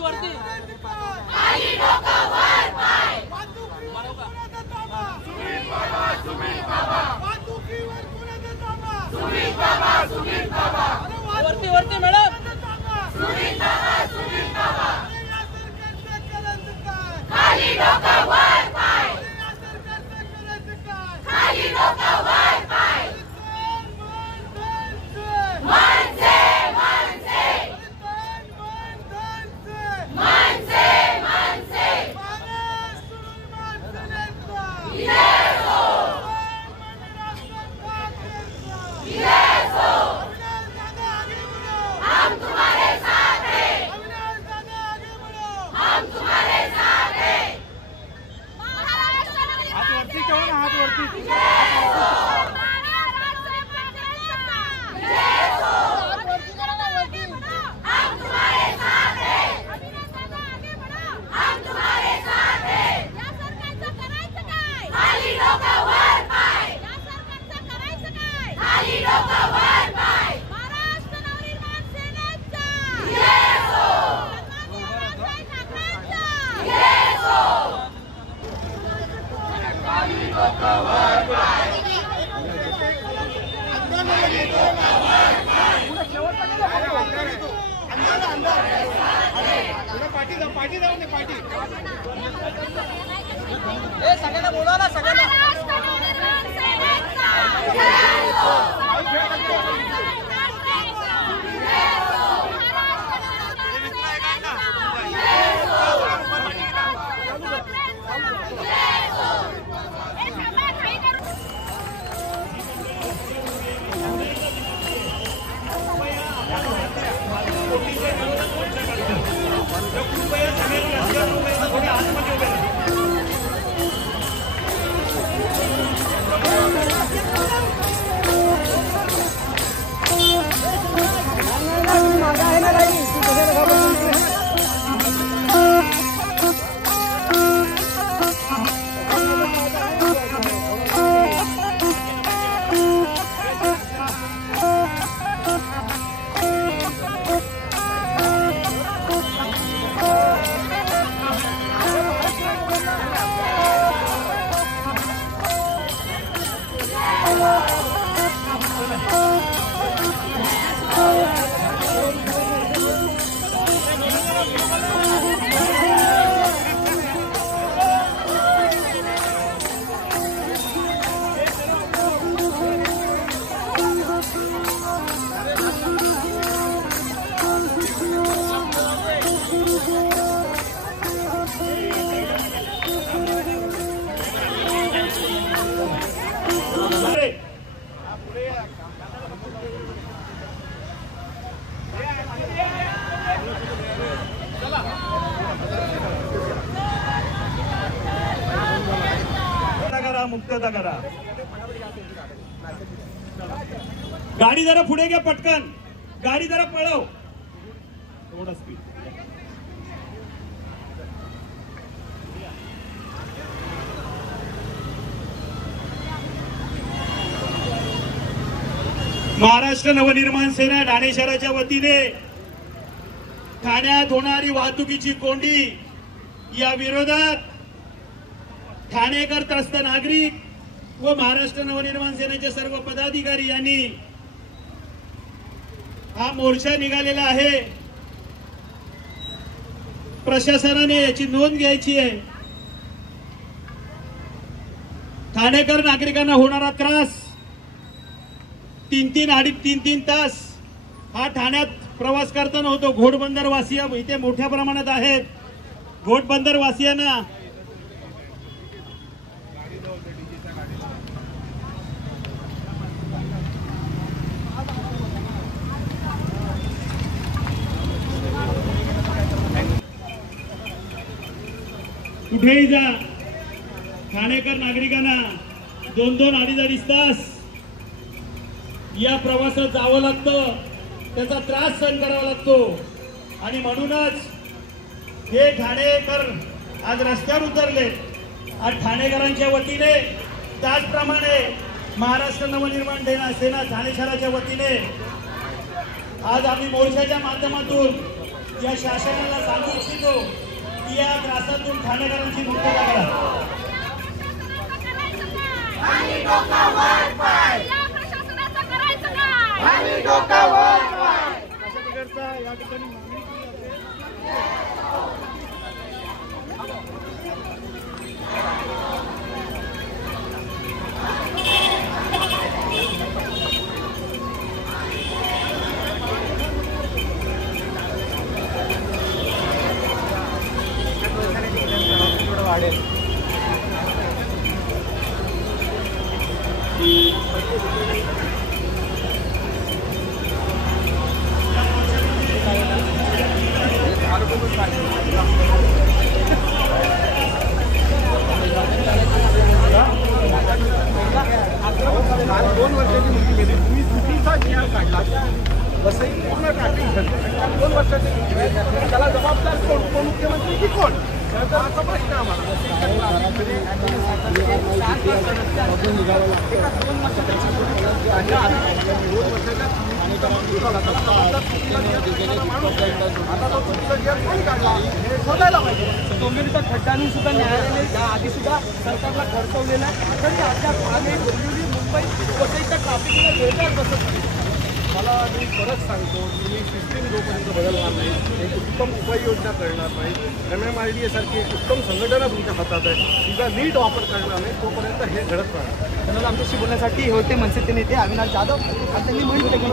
वरती वरती वरती वरती मॅडम खाली डोकं वर पाय खाली डोकं वर पाय मनसे मनसे मनसे मनसे येसो येसो हम तुम्हारे साथ हैं हम तुम्हारे साथ हैं हाथ वरती ठेवा ना हाथ वरती पार्टी जाऊन पार्टी सगळ्यांना बोला ना सगळ्यांना मुक्तता करा। गाडी जरा पुढे घ्या पटकन, गाडी जरा पळव थोडं स्पीड। महाराष्ट्र नवनिर्माण सेना ठाणे शहराच्या वतीने ठाण्यात होणारी वाहतुकीची कोंडी या विरोधात ठाणेकर त्रस्त नागरिक व महाराष्ट्र नवनिर्माण सेनेचे सर्व पदाधिकारी यांनी हा मोर्चा निघालेला आहे। प्रशासनाने याची नोंद घ्यायची आहे। ठाणेकर नागरिकांना होणारा त्रास 3-3 तास हा ठाण्यात प्रवास करताना होतो। घोडबंदर वासिय इथे मोठ्या प्रमाणात आहेत। घोडबंदर वासियांना कुठेही जा, ठाणेकर नागरिकांना 2-2, 2.5 तास या प्रवासात जावं लागतं, त्याचा त्रास सहन करावा लागतो। आणि म्हणूनच हे ठाणेकर आज रस्त्यावर उतरले। आज ठाणेकरांच्या वतीने त्याचप्रमाणे महाराष्ट्र नवनिर्माण सेना ठाणे शहराच्या वतीने आज आम्ही मोर्चाच्या माध्यमातून या शासनाला सांगू इच्छितो की या त्रासातून ठाणेकरांची मुक्तता करा. या ठिकाणी वाढेल. काल 2 वर्षाची मुलगी गेली, तुम्ही चुकीचा निकाल काढला, वसई पूर्ण ट्रॅफिक झाली. 2 वर्षाची त्याला जबाबदार कोण, उपमुख्यमंत्री की कोण, असा प्रश्न आम्हाला. आता तो चुकीचा निकाल कोणी काढला हे शोधायला पाहिजे. डोंबिवलीचा खड्डांनी सुद्धा न्यायालयाने आधी सुद्धा सरकारला खर्चवलेला आहे. तरी अद्याप मागे डोंबिवली मुंबई वसईच्या ट्रॅफिकला वेगळाच बसत नाही. मला मी परत सांगतो की मी सिस्टीम जोपर्यंत बदलणार नाही, एक उत्तम उपाययोजना करणार नाही, MMRDA सारखी एक उत्तम संघटना तुमच्या हातात आहे, तिचा नीट वापर करणार नाही, तोपर्यंत हे घडत राहणार. त्यांना आमच्याशी बोलण्यासाठी होते मनसेचे नेते अविनाश जाधव. आणि त्यांनी म्हटलं की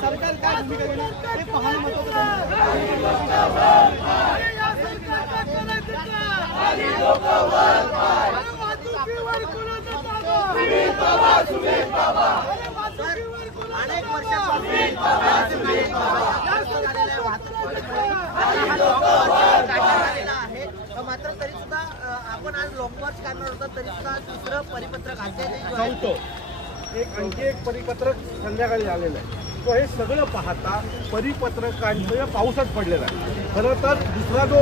सरकार काय भूमिका घेणार हे पाहणं महत्त्वाचं अनेक वर्षांपासून आहे. मात्र तरी सुद्धा आपण आज लॉंग मार्च करणार होतो, तरी सुद्धा दुसरं परिपत्रक नव्हतं. आणखी एक परिपत्रक संध्याकाळी आलेलं आहे. तो हे सगळं पाहता परिपत्रकांचं पाऊसच पडलेला आहे. खरं तर दुसरा जो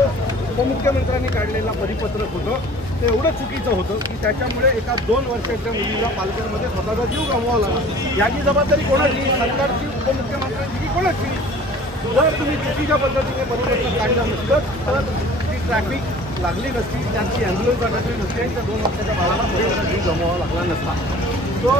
उपमुख्यमंत्र्यांनी काढलेला परिपत्रक होतं ते एवढं चुकीचं होतं की त्याच्यामुळे एका 2 वर्षाच्या मुलीला पालघरमध्ये स्वतःचा जीव गमवावा लागला. याची जबाबदारी कोणाची, सरकारची, उपमुख्यमंत्र्यांची की कोणाची? जर तुम्ही चुकीच्या पद्धतीने परिपत्रक काढलं नसतं तर ती ट्रॅफिक लागली नसती, त्यांची ॲम्ब्युलन्स अडकली नसती आणि त्या 2 वर्षाच्या बाळाला मुलीला जीव गमवावा लागला नसता. तो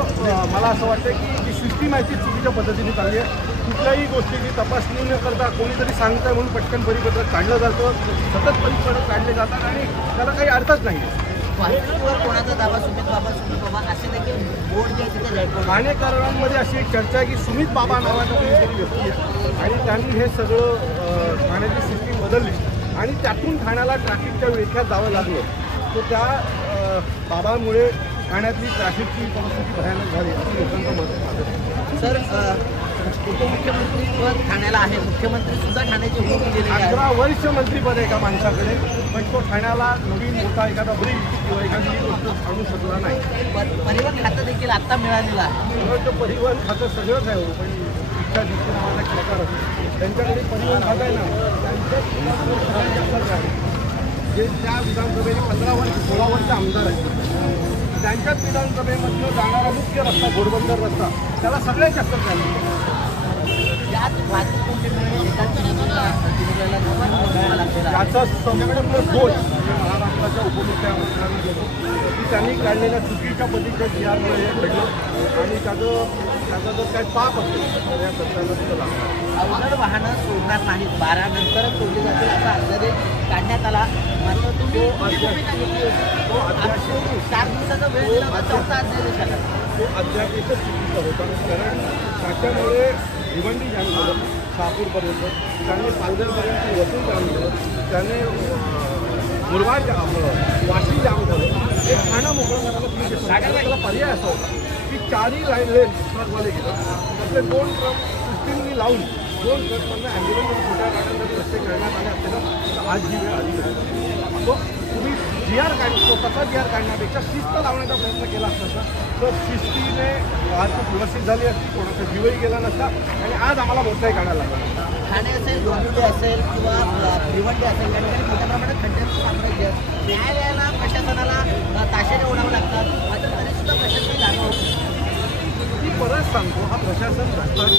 मला असं वाटतं की जी सिस्टीम आहे ती चुकीच्या पद्धतीने चालली आहे. कुठल्याही गोष्टीची तपासणी न करता कोणीतरी सांगताय म्हणून पटकन परिपत्रक काढलं जातं, सतत परिपत्रक काढले जातात आणि त्याला काही अर्थच नाही. कोणाचा दावा सुमित बाबा असे देखील बोर्ड जे तिथे ठाणेकरांमध्ये अशी एक चर्चा आहे की सुमित बाबा नावाचा कोणीतरी व्यक्ती आहे आणि त्यांनी हे सगळं ठाण्याची सिस्टीम बदलली आणि त्यातून ठाण्याला ट्रॅफिकच्या विळख्यात जावं लागलं. तो त्या बाबांमुळे ठाण्यातली ट्रॅफिकची परिस्थिती भयानक झाली असं लोकांचं मत आहे. सर, उपमुख्यमंत्री पद ठाण्याला आहे, मुख्यमंत्री सुद्धा ठाण्याची होऊन गेलेली आहे. 11 वर्ष मंत्रीपद आहे एका माणसाकडे, पण तो ठाण्याला नवीन मोठा एखादा ब्रिज किंवा एखादी गोष्ट आणू शकला नाही. परिवहन खातं देखील आता मिळालेलं आहे. तो परिवहन खातं सगळंच आहे, पण इच्छा जितकी नावाचा एक प्रकार असतो त्यांच्याकडे परिवहन खातं आहे ना, त्यांच्याच जे त्या विधानसभेने 15 वर्ष 16 वर्ष आमदार आहेत त्यांच्याच विधानसभेमधनं जाणारा मुख्य रस्ता घोडबंदर रस्ता त्याला सगळ्यात जास्त चालू. याच वाहतूक कोंडीमुळे याचा संपूर्ण दोष महाराष्ट्राच्या उपमुख्यमंत्र्यांनी केलं की त्यांनी काढलेल्या चुकीच्या पद्धतीच्या GRमुळे हे घडलं आणि त्याचा जर काही पाप असेल तर या सरकारला तिथं लागणार. अवजड वाहनं सोडणार नाहीत, 12 नंतरच सोडली जातील असा अध्यादेश काढण्यात आला. मात्र तुम्ही भूमिका घेतली होती. 4 दिवसाचा वेळ दिला होता, 4था अध्यादेश आला. तो अध्यादेशच चुकीचा होता, कारण त्याच्यामुळे भिवंडी जाम झालं शहापूरपर्यंत, त्याने पालघरपर्यंत वसूल जाम झालं, त्याने मुरबाड वाशी जाम झालं. हे ठाणं मोकळं करायला पर्याय असा होता की 4ही लेन ट्रकवाले घेतात, त्यातले 2 ट्रक सिस्टीमनी लावून 2 ट्रकमधनं ॲम्ब्युलन्स छोट्या गाड्यांमध्ये रस्ते करण्यात आले असते ना, तर आज जी वेळ आली नाही. तो तुम्ही GR स्वतःचा GR काढण्यापेक्षा शिस्त लावण्याचा प्रयत्न केला असता तर शिस्तीने वाहतूक व्यवस्थित झाली असती, कोणाचा जीवही गेला नसता आणि आज आम्हाला मोठाही काढायला लागला. ठाणे असेल, डोंबिवली असेल किंवा भिवंडी असेल, या ठिकाणी मोठ्या प्रमाणात खड्ड्यांचं साम्राज्य न्यायालयाला प्रशासनाला ताशेरे ओढावं लागतात. मात्र तरी सुद्धा प्रशासन जागा होतं. मी परत सांगतो, हा प्रशासन भ्रष्टाचार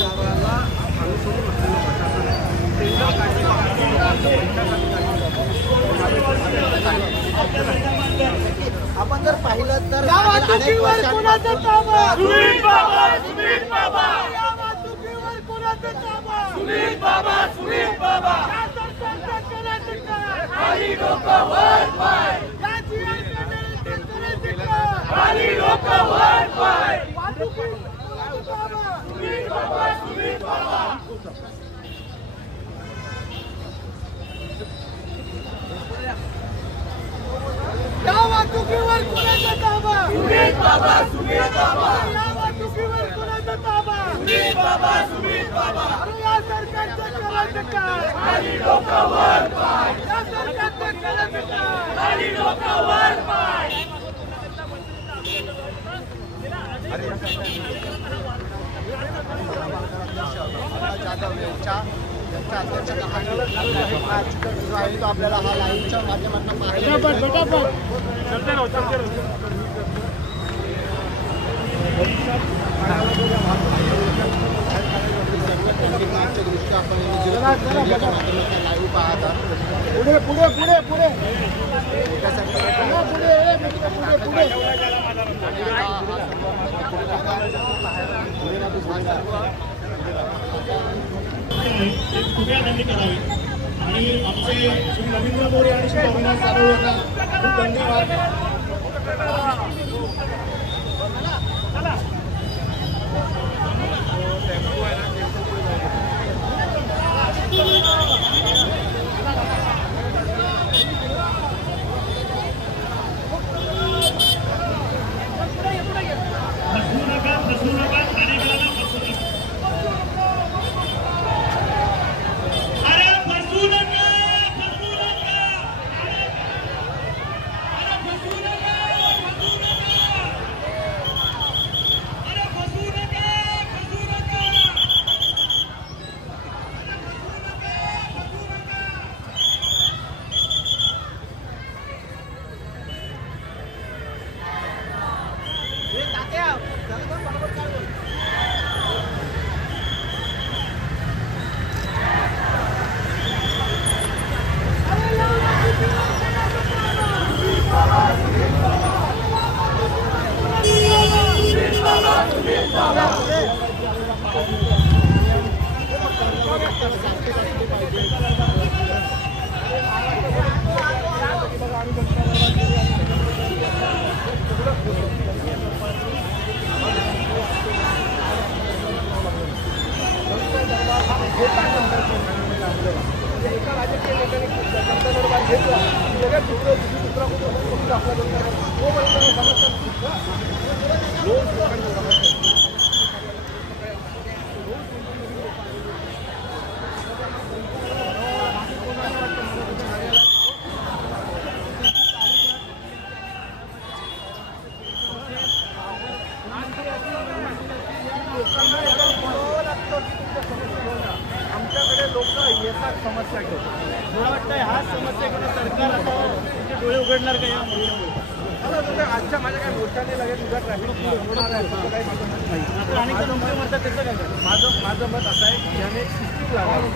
वाहतुकीवर कोणाचा ताबा? सुमित बाबा, सुमित बाबा. या वाहतुकीवर कोणाचा ताबा? सुमित बाबा, सुमित बाबा. या सरकारचा करायचं काय? खाली डोकं वर पाय. या जीआयच्या करायचं काय? खाली डोकं वर पाय. वाहतुकीवर कोणाचा ताबा? सुमित बाबा, सुमित बाबा. या वाहतुकीवर कोणाचा ताबा? सुमित बाबा, सुमित बाबा. या वाहतुकीवर कोणाचा ताबा? सुमित बाबा, सुमित बाबा. अरे या सरकारचं करायचं काय? खाली डोकं वर पाय. या सरकारचं करायचं काय? खाली डोकं वर पाय. आपल्याला हा लाईव्हच्या माध्यमातून दृष्ट्या आपण लाईव्ह पाहता. पुढे पुढे पुढे पुढे खूप आनंदी करावी आणि आमचे श्री रवींद्र मोरे आणि श्री अविनाश जाधव यांना खूप धन्यवाद. बसू नका ठाणेकरांना बसू नका. अरे बसू नका, बसू नका. अरे बसू नका, बसू नका. अरे बसू नका, बसू नका. एका राजकीय नेत्याने दरबार घेतला लगेच दुसरा कुठं आमच्याकडे लोक येतात समस्या घेऊन. मला वाटतं ह्या समस्या घेऊन सरकार आता डोळे उघडणार का या मोर्चामुळे? आजच्या माझ्या काही मोर्चाने लगेच उद्या ट्रॅफिक होणार आहे असं काही माझं मत नाही. आणि म्हणतात त्याचं काय माझं मत असं आहे की याने एक सिस्टीम लागावी,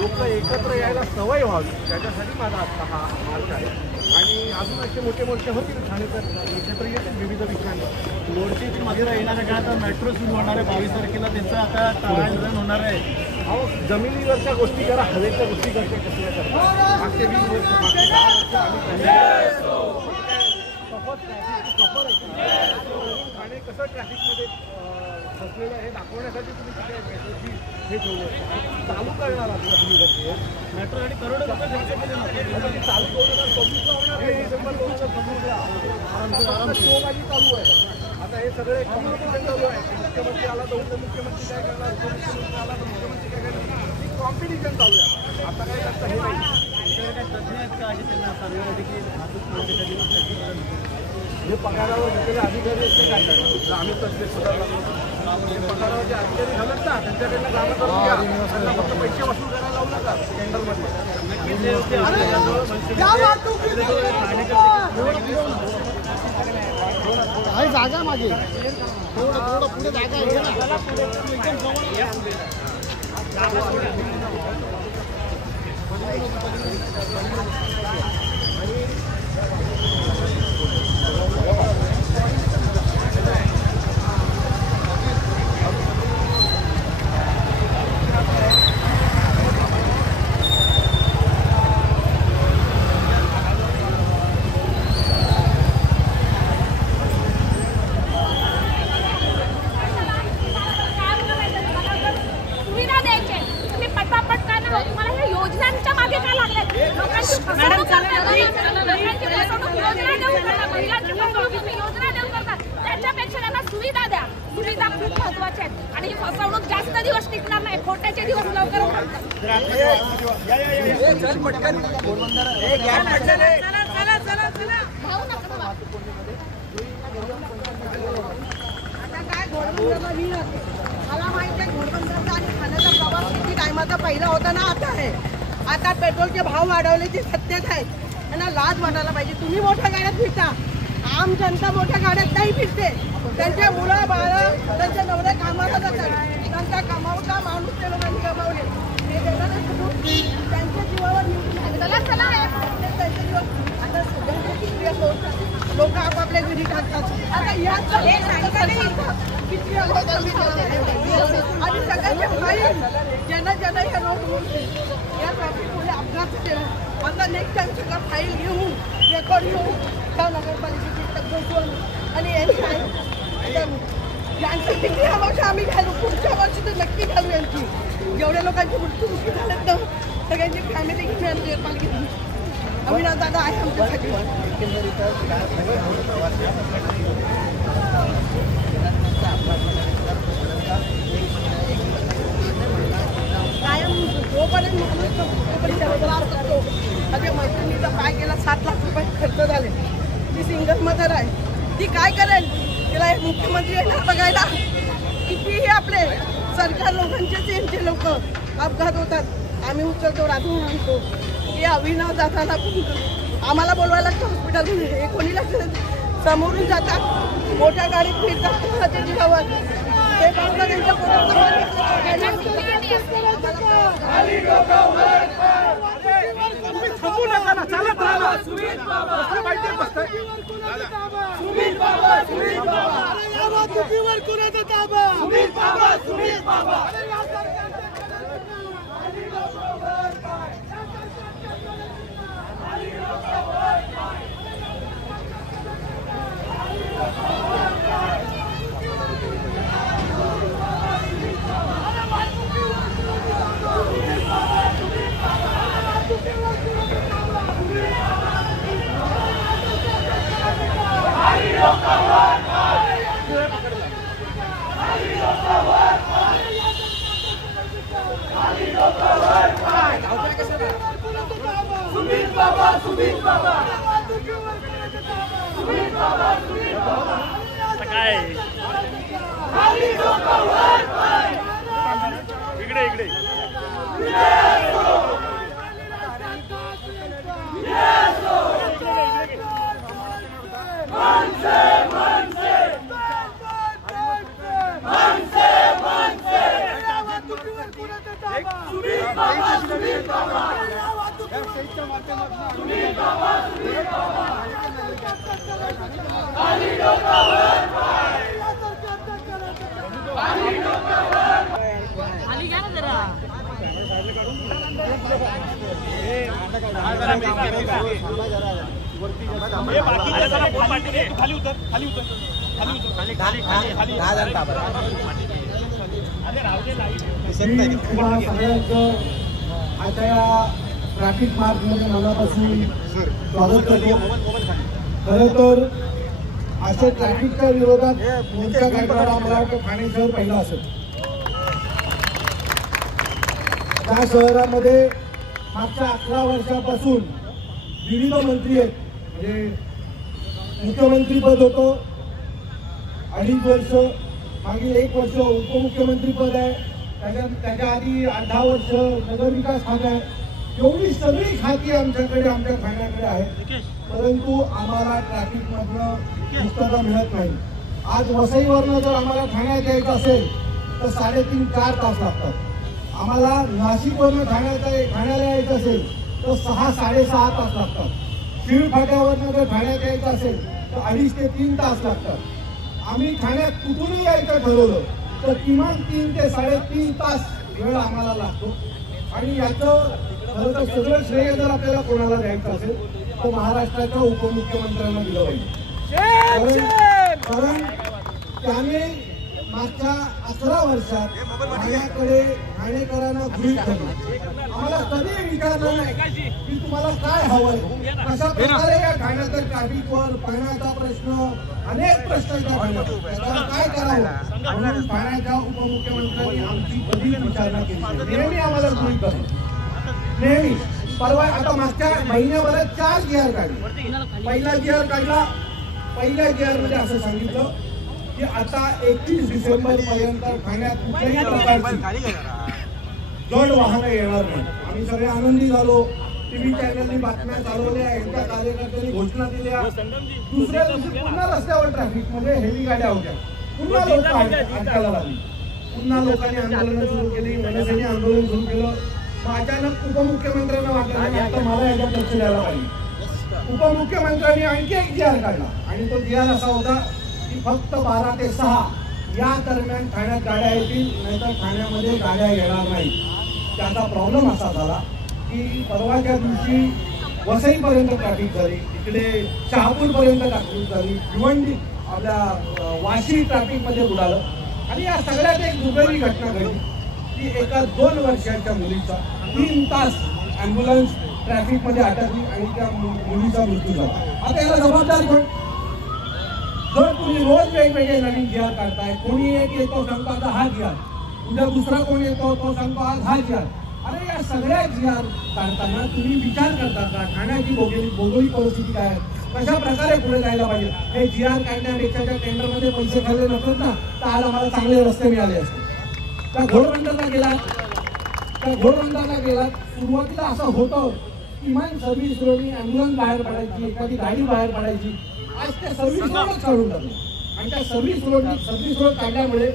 लोक एकत्र यायला सवय व्हावी, त्याच्यासाठी माझा आजचा हा मार्ग आहे. आणि अजून असे मोठे मोर्चे होतील ठाणेकर एकत्र येतील विविध विषयांवर. मोर्चेची मागे येणाऱ्या काळात मेट्रो सुरू होणार आहे 22 तारखेला, त्याचं आता टाळाटाळ होणार आहे. अहो जमिनीवरच्या गोष्टी करा, हवेच्या गोष्टी करते कसल्या करतात. मागचे 20 वर्ष मागचे 10 वर्ष ठाणे कसं ट्रॅफिकमध्ये फसलेलं हे दाखवण्यासाठी तुम्ही तिथे हे ठेवलं चालू करणार आहात. मेट्रोसाठी करोडो रुपये खर्च केले नव्हते. चालू 2024ला होणार हे डिसेंबर 2026 शोबाजी चालू आहे. आता हे सगळे कॉम्पिटिशन चालू आहे. मुख्यमंत्री आला तर उपमुख्यमंत्री काय करणार, उपमुख्यमंत्री आला तर मुख्यमंत्री काय करणार, ही कॉम्पिटिशन चालू आहे. आता काय करता हे नाही. काय तज्ञ आहेत का असे त्यांना सांगण्यासाठी की हे पगारावर घेतलेले अधिकारी आहेत ते काय करणार. आम्ही तज्ञ सुधारला पगारावर जे अधिकारी घालत ना त्यांच्याकडनं कामं करून घ्या. त्यांना फक्त पैसे वसूल करायला लावू नका टेंडरमध्ये. काही जागा मागे थोडं पुढे जागा महिलांची फसवणूक योजना देऊन करतात, महिलांची फसवणूक योजना देऊन करतात. त्याच्यापेक्षा त्यांना सुविधा द्या. सुविधा खूप महत्वाच्या आहेत आणि ही फसवणूक जास्त दिवस टिकणार नाही. खोट्याचे दिवस लवकर उठतात. आता काय घोडबंदरला मी राहते, मला माहिती आहे घोडबंदरचा आणि खाण्याचा प्रवास किती टायमाचा पहिला होता ना आता आहे. आता पेट्रोलचे भाव वाढवले ते सत्यात आहेत. त्यांना लाज वाटायला पाहिजे. तुम्ही मोठ्या गाड्यात फिरता, आम जनता मोठ्या गाड्यात नाही फिरते. त्यांच्या मुलं बाळं त्यांच्या नवऱ्या कामाला जातात. त्यांचा कमावता माणूस ते लोकांनी कमावले हे देणारे कुठून? त्यांच्या जीवावर त्यांच्या जीवावर आता सगळ्यांच्या लोक आपापल्या घरी टाकतात. आता यात किती आणि सगळ्यांचे फाईल ज्यांना ज्यांना हे रोड मोडते या ट्रॅफिकमुळे अपघात केला. आता नेक्स्ट टाइम सगळं फाईल घेऊन रेकॉर्ड घेऊन त्या नगरपालिकेची तक्रार आणि यांची किती वर्ष आम्ही घालू. पुढच्या वर्षी तर नक्की घालू यांची. जेवढ्या लोकांची मृत्यूमुखी झालेत ना सगळ्यांची फॅमिली घेऊन यांची पालखी अविनाश दादा आहे आमच्यासाठी. कायम जोपर्यंत माणूस तोपर्यंत जबाबदार असतो. माझ्या मैत्रिणीचा पाय गेला 7 लाख रुपये खर्च झाले. ती सिंगल मदर आहे. ती काय करेल? तिला एक मुख्यमंत्री येणार बघायला. कितीही आपले सरकार लोकांचेच यांचे लोक अपघात होतात. आम्ही उचलतो राखून आणतो. हे अविनाश दादाला आम्हाला बोलवायला लागतं हॉस्पिटलमध्ये. हे कोणी लक्ष समोरून जातात मोठ्या गाडीत फिरतात कोणाच्या जीवावर ते पाहता त्यांच्या थांबू नका ना, चालत राहा. सुमित बाबा काय इकडे इकडे खाली उतर खाली उतर खाली खाली खाली खाली आता या ट्रॅफिक मार्चमध्ये मनापासून स्वागत करतो. खरं तर अशा ट्रॅफिकच्या विरोधात मोर्चा काढणारा मला वाटतं ठाणे शहर पहिला असेल. त्या शहरामध्ये मागच्या 11 वर्षापासून विविध मंत्री आहेत. म्हणजे मुख्यमंत्रीपद होतं 2.5 वर्ष, मागील 1 वर्ष उपमुख्यमंत्रीपद आहे, त्याच्या आधी 10 वर्ष नगरविकास खातं आहे. एवढी सगळी खाती आमच्याकडे आमच्या ठाण्याकडे आहेत, परंतु आम्हाला ट्रॅफिकमधनं मुक्तता मिळत नाही. आज वसईवरनं जर आम्हाला ठाण्यात यायचं असेल तर 3.5-4 तास लागतात. आम्हाला नाशिकवरनं ठाण्याला यायचं असेल तर 6-6.5 तास लागतात. शिळफाट्यावरनं जर ठाण्यात यायचं असेल तर 2.5 ते 3 तास लागतात. आम्ही ठाण्यात कुठूनही यायचं ठरवलं तर किमान 3 ते 3.5 तास वेळ आम्हाला लागतो. आणि याचं खरं तर सगळं श्रेय जर आपल्याला कोणाला द्यायचं असेल तर महाराष्ट्राच्या उपमुख्यमंत्र्यांना दिलं पाहिजे. कारण त्याने मागच्या 11 वर्षात ठाण्याकडे ठाणेकरांना गृहीत धरलं. आम्हाला कधी विचारलं नाही की तुम्हाला काय हवंय, कशा प्रकारे या ठाण्याच्या ट्रॅफिकवर पाण्याचा प्रश्न, अनेक प्रश्न त्या ठाण्यात, त्याला काय करावं म्हणून ठाण्याच्या उपमुख्यमंत्र्यांनी आमची कधी विचारणा केली. नेहमी आम्हाला गृहीत धरलं, नेहमी. परवा आता मागच्या महिन्याभरात 4 GR काढले. पहिला GR काढला, पहिल्या GR मध्ये असं सांगितलं की आता 31 डिसेंबर पर्यंत ठाण्यात कुठल्याही प्रकारची जड वाहनं येणार नाही. आम्ही सगळे आनंदी झालो. टीव्ही चॅनलनी बातम्या चालवल्या, यांच्या कार्यकर्त्यांनी घोषणा दिल्या. दुसऱ्या दिवशी पुन्हा रस्त्यावर ट्रॅफिक मध्ये हेवी गाड्या होत्या, पुन्हा लोक अडकायला लागली, पुन्हा लोकांनी आंदोलन सुरू केली, मनसेने आंदोलन सुरू केलं. अचानक उपमुख्यमंत्र्यांना वाटलं आता मला याच्यात लक्ष द्यायला पाहिजे. उपमुख्यमंत्र्यांनी आणखी एक GR काढला आणि तो GR असा होता की फक्त 12 ते 6 या दरम्यान ठाण्यात गाड्या येतील, नाहीतर ठाण्यामध्ये गाड्या येणार नाही. त्याचा प्रॉब्लेम असा झाला की परवाच्या दिवशी वसईपर्यंत ट्रॅफिक झाली, इकडे शहापूरपर्यंत ट्रॅफिक झाली, भिवंडी आपल्या वाशी ट्रॅफिकमध्ये उडालं. आणि या सगळ्यात एक दुर्दैवी घटना घडली की एका 2 वर्षाच्या मुलीचा 3 तास ॲम्ब्युलन्स ट्रॅफिकमध्ये अटकली आणि त्या मुलीचा मृत्यू झाला. आता याला जबाबदार कोण? जर तुम्ही रोज वेगवेगळे नवीन GR काढताय, कोणी एक येतो सांगतो आता हा GR, उद्या दुसरा कोण येतो तो सांगतो आज हा GR. अरे या सगळ्या GR काढताना तुम्ही विचार करता का ठाण्याची भौगोलिक परिस्थिती काय आहे, कशा प्रकारे पुढे जायला पाहिजे? हे GR काढण्यापेक्षा त्या टेंडरमध्ये पैसे खाल्ले नसतात ना तर आज आम्हाला चांगले रस्ते मिळाले असते. त्या घोडबंदरला गेला, सुरुवातीला असं होतं किमान सर्व्हिस रोडनी ॲम्ब्युलन्स बाहेर पडायची, एखादी गाडी बाहेर पडायची. आज त्या सर्व्हिस रोडच काढून टाकले आणि त्या सर्व्हिस रोड काढल्यामुळे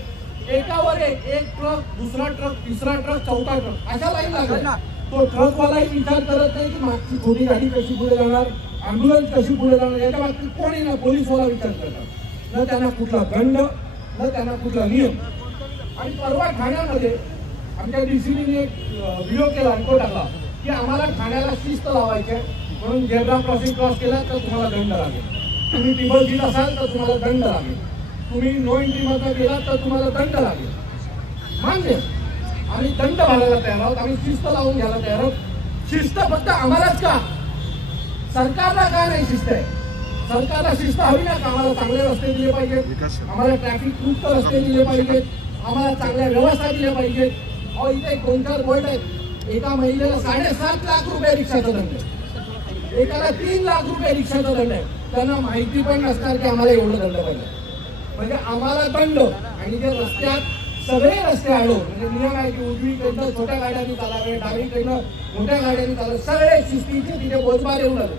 एकावर एक ट्रक, दुसरा ट्रक, तिसरा ट्रक, चौथा ट्रक अशा लाईन लागल्या. तो ट्रकवालाही विचार करत नाही की मागची छोटी गाडी कशी पुढे जाणार, ॲम्ब्युलन्स कशी पुढे जाणार, याच्या बाबतीत कोणी ना पोलीसवाला विचार करतात, न त्यांना कुठला दंड, न त्यांना कुठला नियम. आणि परवा ठाण्यामध्ये आमच्या DCPने एक व्हिडिओ केला आणि तो टाकला की आम्हाला ठाण्याला शिस्त लावायची आहे, म्हणून झेब्रा क्रॉसिंग क्रॉस केला तर तुम्हाला दंड लागेल, तुम्ही टिबल सीट असाल तर तुम्हाला दंड लागेल, तुम्ही नो एंट्री मधनं गेलात तर तुम्हाला दंड लागेल. मान्य, आम्ही दंड भरायला तयार आहोत, आम्ही शिस्त लावून घ्यायला तयार आहोत. शिस्त फक्त आम्हालाच का, सरकारला का नाही शिस्त आहे? सरकारला शिस्त हवी ना, आम्हाला चांगले रस्ते दिले पाहिजेत, आम्हाला ट्रॅफिक मुक्त रस्ते दिले पाहिजेत, आम्हाला चांगल्या व्यवस्था दिल्या पाहिजेत. अहो इथे 2-4 बोर्ड आहेत. एका महिलेला 7.5 लाख रुपये रिक्षाचा दंड आहे, एकाला 3 लाख रुपये रिक्षाचा दंड आहे. त्यांना माहिती पण नसणार की आम्हाला एवढं दंड पाहिजे. म्हणजे आम्हाला दंड आणि जे रस्त्यात सगळे रस्ते आलो म्हणजे नियम आहे की उजवीकडनं छोट्या गाड्यांनी चालावे, डावीकडनं मोठ्या गाड्यांनी चालावे, सगळे शिस्तीचे तिथे बोजबार येऊन आले.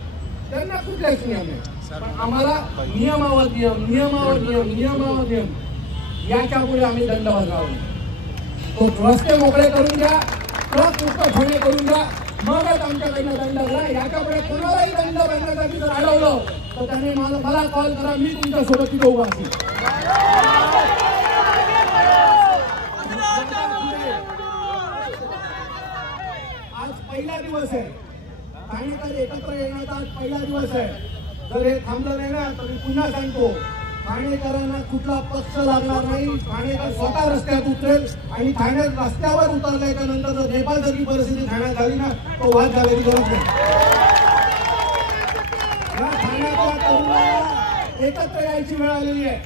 त्यांना कुठलाच नियम नाही, पण आम्हाला नियमावर नियम याच्या पुढे आम्ही दंड भरणार. तो रस्ते मोकळे करून द्या, ट्रक मुक्त ठेवणे करून द्या, मगच आमच्याकडनं दंड करा. याच्या पुढे कोणालाही दंड भरण्यासाठी जर अडवलं तर त्याने मला कॉल करा, मी तुमच्यासोबत तिथे उभा असेल. आज पहिला दिवस आहे, ठाणेकर एकत्र येण्याचा आज पहिला दिवस आहे. जर हे थांबलं नाही ना तर मी पुन्हा सांगतो, ठाणेकरांना कुठला पक्ष लागणार नाही. ठाणेकर स्वतः रस्त्यात उतरेल आणि ठाण्यात रस्त्यावर उतरल्याच्या नंतर जर नेपाळसारखी परिस्थिती ठाण्यात झाली ना तो वाद झाल्याची गरज नाही. या ठाण्याच्या तरुणाला एकत्र यायची वेळ आलेली आहे.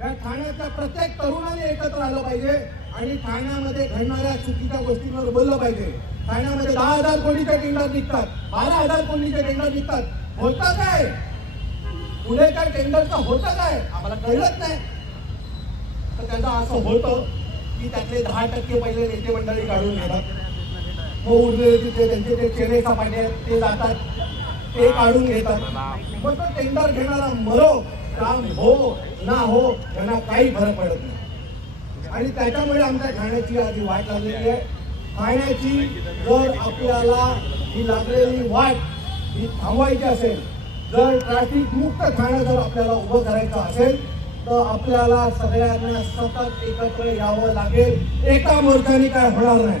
या ठाण्याच्या प्रत्येक तरुणाने एकत्र आलं पाहिजे आणि ठाण्यामध्ये घडणाऱ्या चुकीच्या गोष्टींवर बोललं पाहिजे. ठाण्यामध्ये 10,000 कोटीचे टेंडर निघतात, 12,000 कोटीचे टेंडर निघतात. होतं काय पुढे, काय टेंडरचं होतं काय आम्हाला कळत नाही. तर त्याचं असं होतं की त्यातले 10% पहिले नेते मंडळी काढून घेतात, मग उरलेले तिथे त्यांचे ते चेहरे सापडले ते जातात, ते काढून घेतात. मग तो टेंडर घेणारा मरो काम हो ना हो त्यांना काही फरक पडत नाही. आणि त्याच्यामुळे आमच्या ठाण्याची आधी वाट लागलेली आहे. ठाण्याची जर आपल्याला ही लागलेली वाट ही थांबवायची असेल, जर ट्रॅफिक मुक्त ठाणं जर आपल्याला उभं करायचं असेल तर आपल्याला सगळ्यांना सतत एकत्र यावं लागेल. एका मोर्चाने काय होणार नाही.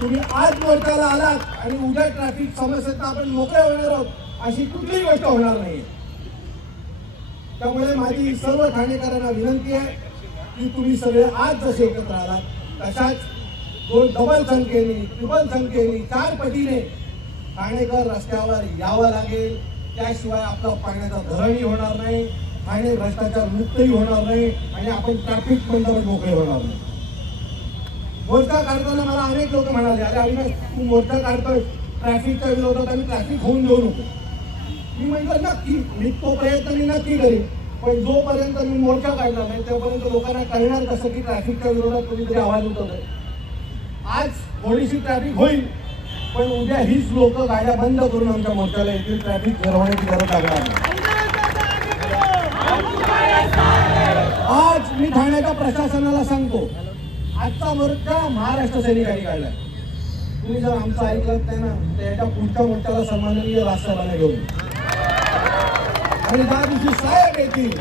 तुम्ही आज मोर्चाला आलात आणि उद्या ट्रॅफिक समस्येत आपण मोकळे होणार आहोत अशी कुठलीही गोष्ट होणार नाही. त्यामुळे माझी सर्व ठाणेकरांना विनंती आहे की तुम्ही सगळे आज जसे एकत्र आलात तशाच डबल संख्येने, ट्रिपल संख्येने, 4 पटीने ठाणेकर रस्त्यावर यावं लागेल. त्याशिवाय आपला पाण्याचा धरणही होणार नाही, ठाणे भ्रष्टाचार मुक्तही होणार नाही आणि आपण ट्रॅफिक बंदवर मोकळे होणार नाही. मोर्चा काढताना मला अनेक लोक म्हणाले, अरे अविनाश तू मोर्चा काढतोय ट्रॅफिकच्या विरोधात आणि ट्रॅफिक होऊन देऊ नको. मी म्हटलं नक्की, मी तो प्रयत्न मी नक्की करेन, पण जोपर्यंत मी मोर्चा काढणार नाही तोपर्यंत लोकांना कळणार कसं की ट्रॅफिकच्या विरोधात कोणीतरी आवाज उठवतोय. आज थोडीशी ट्रॅफिक होईल, पण उद्या हीच लोक गाड्या बंद करून आमच्या मोर्चाला येतील. ट्रॅफिक फिरवण्याची गरज लागणार नाही. आज मी ठाण्याच्या प्रशासनाला सांगतो, आजचा मोर्चा महाराष्ट्र सैनिकांनी काढलाय. तुम्ही जर आमचं ऐकलं नाही ना, त्याच्या पुढच्या मोर्चाला सन्माननीय राजसाहेबांना घेऊन आणि ज्या दिवशी साहेब येतील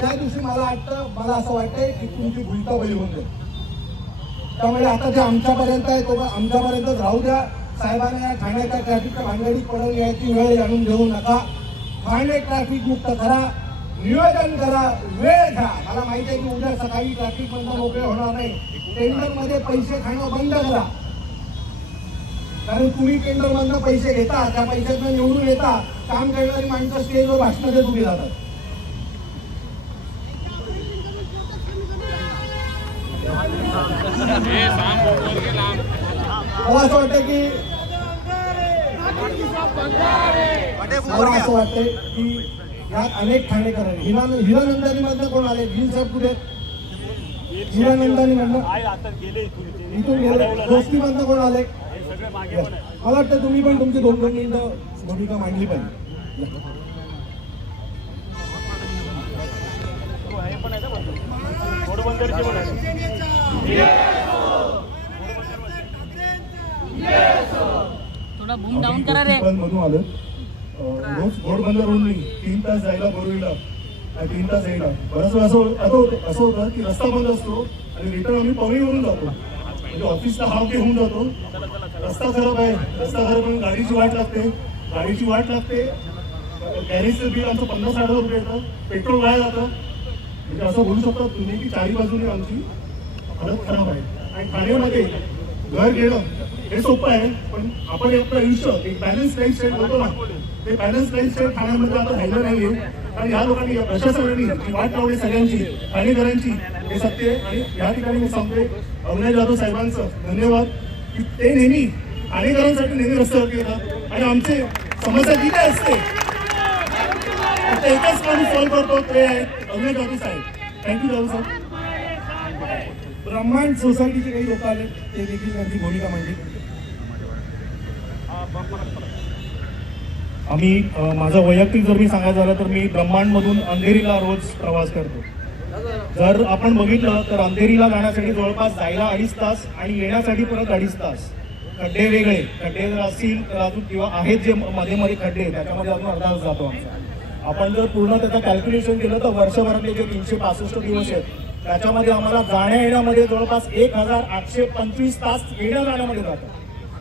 त्या दिवशी मला असं वाटतंय की तुमची भूमिका बळी होऊन जाईल. त्यामुळे आता जे आमच्यापर्यंत आहे तो आमच्यापर्यंतच राहू द्या. साहेबांना या ठाण्याच्या ट्रॅफिकच्या भानगडीत पडून यायची वेळ जाणून घेऊ नका. ठाणे ट्रॅफिक मुक्त करा, नियोजन करा, वेळ घ्या. मला माहिती आहे की उद्या सकाळी ट्रॅफिक बंद मोकळे होणार नाही. टेंडरमध्ये पैसे खाणं बंद करा, कारण तुम्ही टेंडरमधनं पैसे घेता, त्या पैशातनं निवडून येता, काम करणारी माणसं स्टेजवर भाषण देत उभी राहतात. मला असं वाटतं की यात अनेक ठाणेकर आहेत. हिरानंदानी मधनं कोण आले? गिल साहेब कुठे? हिरानंदानी मधनं इथून गेले. दोस्ती मधनं कोण आले? मला वाटतं तुम्ही पण तुमची 2 मिनिटं भूमिका मांडली पाहिजे. थोडा बूम डाऊन करा रे. मधून आलं रोज घोडबंदरहून 3 तास जायला बोरवीला, 3 तास यायला. बऱ्याच वेळा असं होतं की रस्ता बंद असतो आणि रिटर्न आम्ही पवईवरून जातो, म्हणजे ऑफिसला हाफ डे होऊन जातो. रस्ता खराब आहे, रस्ता खराब आहे, गाडीची वाट लागते. गॅरेजचं बिल आमचं 50-60 रुपये येतं, पेट्रोल वाया जातं. म्हणजे असं बोलू शकता तुम्ही की 4 बाजूने आमची हालत खराब आहे. आणि ठाण्यामध्ये घर घेणं हे सोपं आहे, पण आपण आपलं आयुष्य एक बॅलन्स लाईफस्टाईल होतो ना, ते बॅलन्स लाईफस्टाईल ठाण्यामध्ये आता राहिलं नाहीये. आणि ह्या लोकांनी, प्रशासनाने जी वाट लावली सगळ्यांची, ठाणेकरांची, हे सत्य. आणि या ठिकाणी मी सांगते अविनाश जाधव साहेबांचं धन्यवाद की ते नेहमी ठाणेकरांसाठी नेहमी रस्त्यावरती येतात आणि आमची समस्या जी काय असते एकच माणूस सॉल्व्ह करतो, ते आहे अविनाश जाधव साहेब. थँक्यू जाधव साहेब. ब्रह्मांड सोसायटीचे काही लोक आले, ते देखील त्यांची भूमिका मांडली. आम्ही माझं वैयक्तिक जर मी सांगायचं झालं तर मी ब्रह्मांडमधून अंधेरीला रोज प्रवास करतो. जर आपण बघितलं तर अंधेरीला जाण्यासाठी जवळपास जायला 2.5 तास आणि येण्यासाठी परत 2.5 तास. खड्डे वेगळे, खड्डे जर असतील तर अजून किंवा आहेत जे मध्ये खड्डे, त्याच्यामध्ये अजून अर्धा तास जातो आमचा. आपण जर पूर्ण त्याचं कॅल्क्युलेशन केलं तर वर्षभरातले जे 365 दिवस आहेत त्याच्यामध्ये आम्हाला जाण्या येण्यामध्ये जवळपास 1825 तास येण्या जाण्यामध्ये जातात.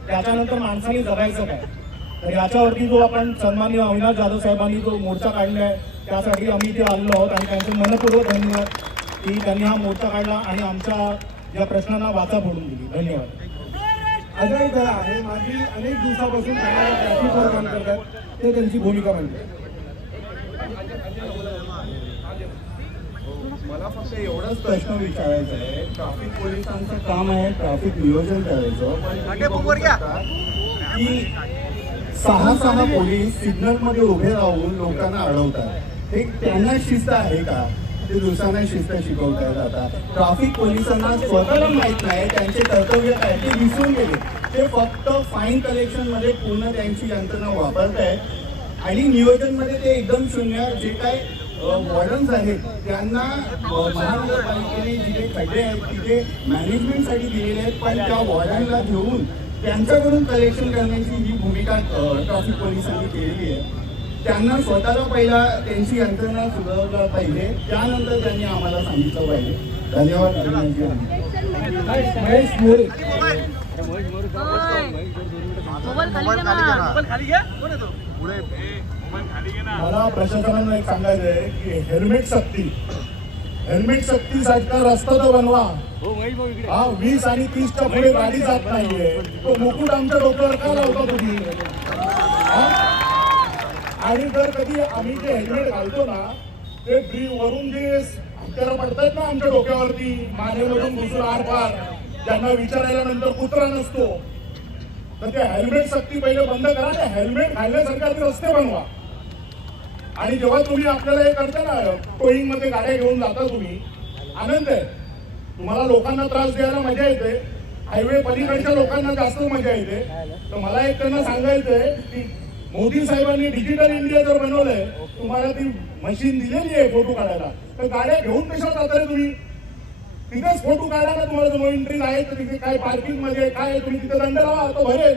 त्याच्यानंतर माणसाने जगायचं काय? तर याच्यावरती जो आपण सन्माननीय अविनाश जाधव साहेबांनी जो मोर्चा काढला आहे त्यासाठी आम्ही इथे आलेलो आहोत आणि त्यांचे मनपूर्वक धन्यवाद की त्यांनी हा मोर्चा काढला आणि आमच्या या प्रश्नांना वाचा फोडून दिली. धन्यवाद. अजय दळा हे माझी अनेक दिवसापासून ट्रॅफिकवर काम करतात, ते त्यांची भूमिका मांडली. मला फक्त एवढाच प्रश्न विचारायचा आहे, ट्रॅफिक पोलिसांचं काम आहे ट्रॅफिक नियोजन करायचं, की 6 पोलीस सिग्नल मध्ये उभे राहून लोकांना अडवतात, हे त्यांना शिस्त आहे का? ते दुसऱ्यांना शिस्त शिकवतायत. आता ट्रॅफिक पोलिसांना स्वतःला माहित नाही त्यांचे कर्तव्य काय, ते विसरून गेले. ते फक्त फाईन कलेक्शन मध्ये पूर्ण त्यांची यंत्रणा वापरतायत आणि नियोजन मध्ये ते एकदम शून्य. जे काय वॉर्डन्स आहेत त्यांना महानगरपालिकेने जिथे खड्डे आहेत तिथे मॅनेजमेंटसाठी दिलेले आहेत, पण त्या वॉर्डनला घेऊन त्यांच्याकडून कलेक्शन करण्याची ही भूमिका ट्रॅफिक पोलिसांनी केलेली आहे. त्यांना स्वतःला पहिला त्यांची यंत्रणा सुधारला पाहिजे, त्यानंतर त्यांनी आम्हाला सांगितलं पाहिजे. धन्यवाद. मोबाईल खाली घ्या. मला प्रशासनाला एक सांगायचं आहे की हेल्मेट सक्तीसारखा रस्ता तर बनवा. हा 20 आणि 30च्या पुढे गाडी जात नाहीये, तो मुकुट आमच्या डोक्यावर का लावता तुम्ही? आणि जर कधी आम्ही जे हेल्मेट घालतो ना, ते वरून जे हत्यारं पडतात ना आमच्या डोक्यावरती, मानेमधून घुसून आरपार, ज्यांना विचारायला नंतर कुत्रा नसतो, तर ते हेल्मेट सक्ती पहिले बंद करा. ते हेल्मेट घालण्यासारखे रस्ते बनवा. आणि जेव्हा तुम्ही आपल्याला हे करता ना, टोईंग मध्ये गाड्या घेऊन जाता तुम्ही, आनंद आहे. तुम्हाला लोकांना त्रास द्यायला मजा येते, हायवे पलीकडच्या लोकांना जास्त मजा येते. तर मला एक त्यांना सांगायचंय की मोदी साहेबांनी डिजिटल इंडिया जर बनवलंय, तुम्हाला ती मशीन दिलेली आहे फोटो काढायला, तर गाड्या घेऊन कशा जाताय तुम्ही? तिथेच फोटो काढा ना. तुम्हाला नो एंट्री आहे तर तिथे काय पार्किंग मध्ये काय तुम्ही तिथे दंड लावा, तो भरेल.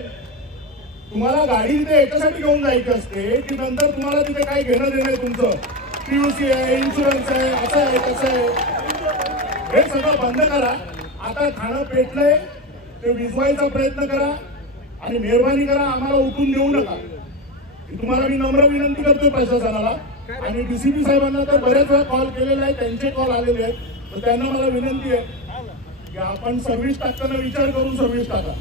तुम्हाला गाडी तिथे याच्यासाठी घेऊन जायची असते की नंतर तुम्हाला तिथे काय घेणं देणं आहे तुमचं, पीयूसी आहे, इन्शुरन्स आहे, असं आहे तसं आहे. हे सगळं बंद करा. आता खाणं पेटलंय ते विझवायचा प्रयत्न करा आणि मेहरबानी करा, आम्हाला उठून देऊ नका. तुम्हाला मी नम्र विनंती करतोय प्रशासनाला. आणि डीसीपी साहेबांना तर बऱ्याच वेळा कॉल केलेला आहे, त्यांचे कॉल आलेले आहेत. तर त्यांना मला विनंती आहे की आपण सर्व्हिस टाकताना विचार करून सर्व्हिस टाका.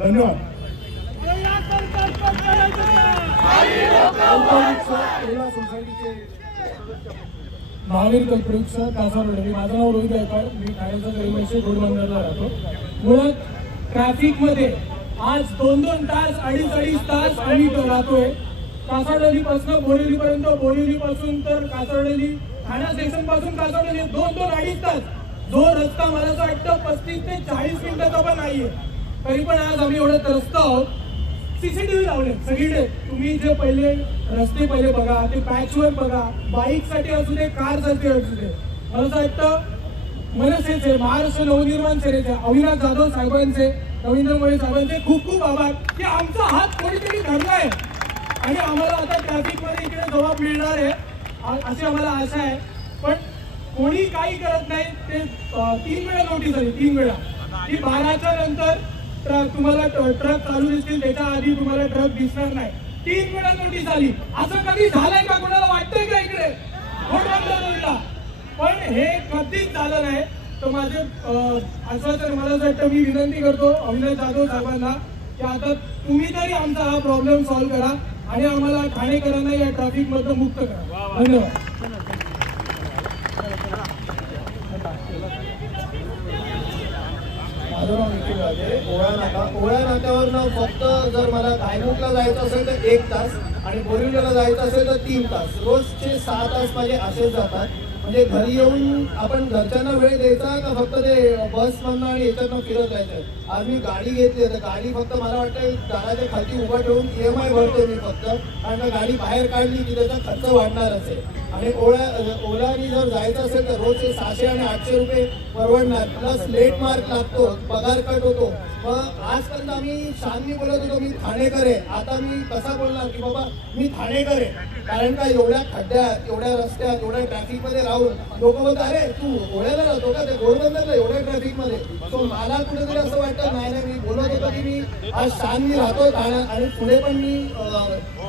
धन्यवाद. महावीर कल्पवृक्ष कासारवडे. माझं नाव रोहित गायकवाड. मी ठाण्याचा गरीबाशी घोडबंदरला राहतो. मुळात ट्रॅफिकमध्ये आज 2-2 तास 2.5 तास आम्ही राहतोय. कासारवडीपासून बोरिवलीपर्यंत, बोरिवलीपासून तर कासारवडी, ठाणा स्टेशन पासून कासारवडी 2-2-2.5 तास. जो रस्ता मला असं वाटतं 35 ते 40 मिनिटाचा पण नाहीये. तरी पण आज आम्ही एवढं त्रस्त आहोत. सीसीटीव्ही लावले सगळीकडे. तुम्ही जे पहिले रस्ते पहिले बघा, ते पॅचवर बघा, बाईकसाठी असू दे, कारसाठी असू दे. मला असं वाटतं मनसेचे, महाराष्ट्र नवनिर्माण सेनेचे अविनाश जाधव साहेबांचे, रवींद्र मोरे साहेबांचे खूप खूप आभार की आमचा हात कोणीतरी धरलाय आणि आम्हाला आता ट्रॅफिकमध्ये इकडे जबाब मिळणार आहे अशी आम्हाला आशा आहे. पण कोणी काही करत नाही. ते 3 वेळा नोटीस आली, 3 वेळा. ती 12च्या नंतर तुम्हाला ट्रक चालू दिसतील, त्याच्या आधी तुम्हाला ट्रक दिसणार नाही. 3 वेळा नोटीस आली. असं कधी झालंय का? कोणाला वाटतंय का इकडे घोडबंदरला? पण हे कधीच झालं नाही. तर माझे आश्वासन, मला असं वाटतं, मी विनंती करतो अविनाश जाधव साहेबांना की आता तुम्ही तरी आमचा हा प्रॉब्लेम सॉल्व्ह करा आणि आम्हाला ठाणेकरांना या ट्रॅफिक मधून मुक्त करा. धन्यवाद. ओळा नाक्यावर फक्त जर मला गायमुखला जायचं असेल तर 1 तास आणि बोरिवलीला जायचं असेल तर 3 तास. रोजचे 6 तास माझे असेच जातात. म्हणजे घरी येऊन आपण घरच्यांना वेळ द्यायचा का फक्त ते बसमधनं आणि याच्यातनं फिरत राहायचं? आज मी गाडी घेतली तर गाडी फक्त मला वाटतं दाराच्या खाली उभा ठेवून EMI भरते मी फक्त. कारण गाडी बाहेर काढली की त्याचा खर्च वाढणार असेल. आणि ओलानी जर जायचं असेल तर रोजचे 600 आणि 800 रुपये परवडणार. प्लस लेट मार्क लागतो, पगार कट होतो. मग आजपर्यंत आम्ही शांती बोलत होतो मी ठाणेकर आहे. आता मी कसा बोलणार की बाबा मी ठाणेकर आहे? कारण का एवढ्या खड्ड्यात, एवढ्या रस्त्यात, एवढ्या ट्रॅफिकमध्ये राहून लोक बोलतात अरे तू ओळ्याला राहतो का, ते घोडबंदरला एवढ्या ट्रॅफिकमध्ये. तो मला कुठेतरी असं वाटतं नाही नाही, मी बोलत होतो की मी आज शांती राहतोय ठाण्यात. आणि पुढे पण मी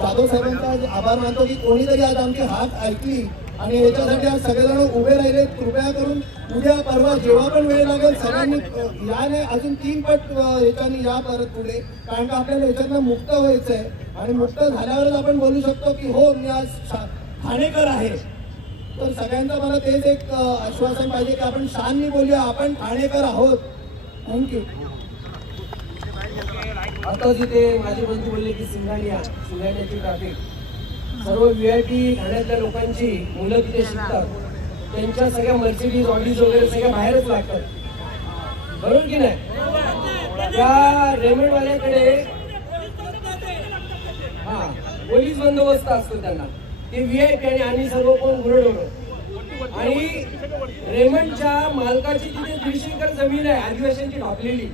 जाधव साहेबांचा आभार मानतो की कोणीतरी आज आमची हात ऐकली आणि याच्यासाठी आज सगळेजण उभे राहिले. कृपया करून उद्या परवा जेव्हा पण वेळ लागेल सगळ्यांनी याने अजून 3 पट याच्यानी या परत पुढे. कारण का आपल्याला याच्यातनं मुक्त व्हायचं आहे आणि मुक्त झाल्यावरच आपण बोलू शकतो की हो मी आज ठाणेकर आहे. तर सगळ्यांचं मला तेच एक आश्वासन पाहिजे की आपण शांतनी बोलूया, आपण ठाणेकर आहोत. थँक्यू. आता जिथे माझे बंधू बोलले की सिंगाण्याची ट्रॅफिक, सर्व VIP ठाण्यातल्या लोकांची मुलं तिथे शिकतात. त्यांच्या सगळ्या मर्सिडीज, ऑडीज वगैरे सगळ्या बाहेरच लागतात. बरोबर की नाही? त्या रेमंडवाल्याकडे पोलीस बंदोबस्त असतो त्यांना. ते VIP आणि आम्ही सर्व कोण गुरडोर. आणि रेमंडच्या मालकाची तिथे 150 एकर जमीन आहे आदिवासींची ढापलेली.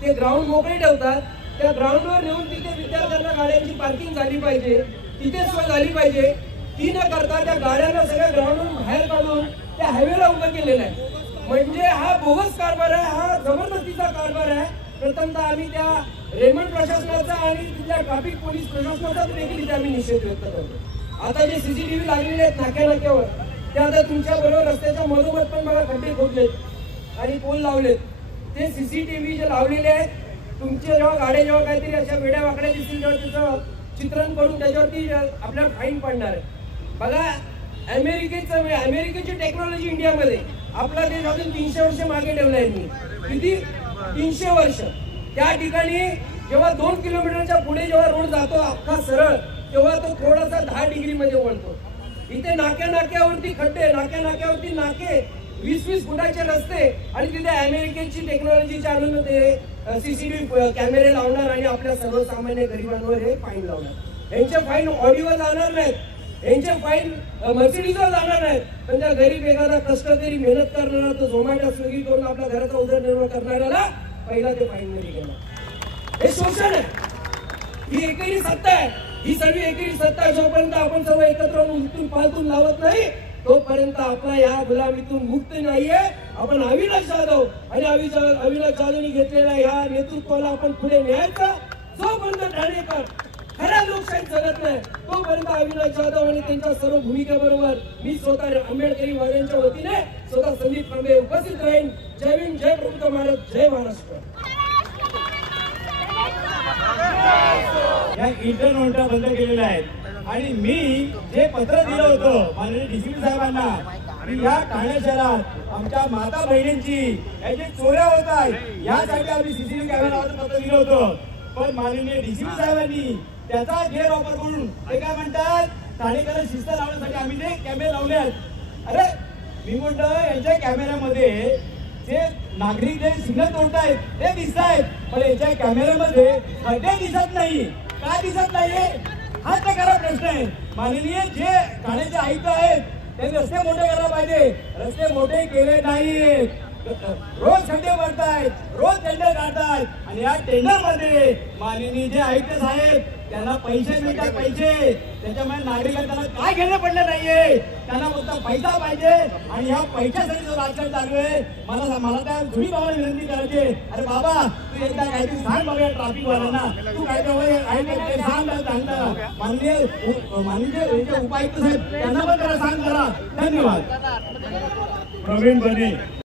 ते ग्राउंड मोकळे ठेवतात. त्या ग्राउंडवर नेऊन तिथे विद्यार्थ्यांना गाड्यांची पार्किंग झाली पाहिजे, तिथे सोय झाली पाहिजे. ती न करता त्या गाड्यांना सगळ्या ग्राउंडवरून बाहेर काढून त्या हायवेला उभं केलेलं आहे. म्हणजे हा बोगस कारभार आहे, हा जबरदस्तीचा कारभार आहे. प्रथमतः आम्ही त्या रेमंड प्रशासनाचा आणि तिथल्या ट्रॅफिक पोलीस प्रशासनाचा देखील इथे आम्ही निषेध व्यक्त करतो. आता जे CCTV लागलेले आहेत नाक्यावर ते आता तुमच्या बरोबर रस्त्याच्या मधोमध पण बघा खड्डे खोदलेत आणि पोल लावलेत. ते CCTV जे लावलेले आहेत, तुमच्या जेव्हा गाड्या जेव्हा काहीतरी अशा वेड्या वाकड्या दिसतील तेव्हा त्याचं चित्रण करून त्याच्यावरती आपल्याला फाईन पडणार आहे. बघा अमेरिकेची टेक्नॉलॉजी इंडियामध्ये आपला देश अजून 300 वर्ष मागे ठेवला यांनी. किती 300 वर्ष. त्या ठिकाणी जेव्हा 2 किलोमीटरच्या पुढे जेव्हा रोड जातो अख्खा सरळ तेव्हा तो थोडासा 10 डिग्रीमध्ये वळतो. इथे नाक्यावरती खड्डे, नाक्यावरती नाके, 20-20 फुटाचे रस्ते आणि तिथे अमेरिकेची टेक्नॉलॉजी आणून ते CCTV कॅमेरे लावणार आणि आपल्या सर्वसामान्य गरिबांवर हे फाईन लावणार. यांचे फाईन ऑडिओवर जाणार नाहीत, यांचे फाईन मर्सिडीजवर जाणार नाहीत, पण त्या गरीब एखादा कष्टकरी मेहनत करणारा तो झोमॅटो स्विगी करून आपल्या घराचा उदरनिर्वाह करणाऱ्याला पहिला ते फाईन मध्ये घेणार. हे शोषण आहे. ही एकेरी सत्ता आहे. ही सगळी एकेरी सत्ता जोपर्यंत आपण सर्व एकत्र उलटून पालटून लावत नाही तोपर्यंत आपला या गुलामीतून मुक्त नाहीये. आपण अविनाश जाधव आणि अविनाश जाधवनी घेतलेल्या या नेतृत्वाला आपण पुढे न्यायचं. जोपर्यंत ठाणेकर खऱ्या लोकशाही जगत नाही तोपर्यंत अविनाश जाधव आणि त्यांच्या सर्व भूमिकेबरोबर मी स्वतः आंबेडकरी वाद्यांच्या वतीने स्वतः संदीप कांबळे उपस्थित राहीन. जय भीम, जय प्रभुत्व महाराज, जय महाराष्ट्र. या इंटर नोटा बंद केलेल्या आहेत आणि मी जे पत्र दिलं होतं माननीय DCP साहेबांना की या ठाणे शहरात आमच्या माता बहिणींची याची चोऱ्या होत आहेत यासाठी आम्ही CCTV कॅमेरावर पत्र दिलं होतं. पण माननीय DCP साहेबांनी त्याचा गैरवापर करून ते काय म्हणतात ठाणेकर शिस्त लावण्यासाठी आम्ही जे कॅमेरे लावले आहेत. अरे मी म्हणतो यांच्या कॅमेऱ्यामध्ये जे नागरिक जे सिग्नल तोडतायत ते दिसत आहेत पण याच्या कॅमेऱ्यामध्ये खड्डे दिसत नाही. का दिसत नाहीये हा तर खरा प्रश्न आहे. माननीय जे ठाण्याचे आयुक्त आहेत त्यांनी रस्ते मोठे करायला पाहिजे. रस्ते मोठे केले नाहीत. रोज खड्डे भरतायत, रोज टेंडर काढतायत आणि या टेंडर मध्ये माननीय जे आयुक्त साहेब त्यांना पैसे मिळतात पैसे. त्याच्यामुळे नागरिकांना त्यांना काय घेणं पडलं नाहीये. त्यांना फक्त पैसा पाहिजे आणि ह्या पैशासाठी जो राजकारण चालू आहे मला त्या जुनी बाबाला विनंती करायची. अरे बाबा तू एकदा काहीतरी सांग बघा ट्रॅफिक वाल्यांना तू काहीतरी सांग चांगलं. माननीय उपायुक्त साहेब त्यांना पण जरा सांग जरा. धन्यवाद. प्रवीण बने.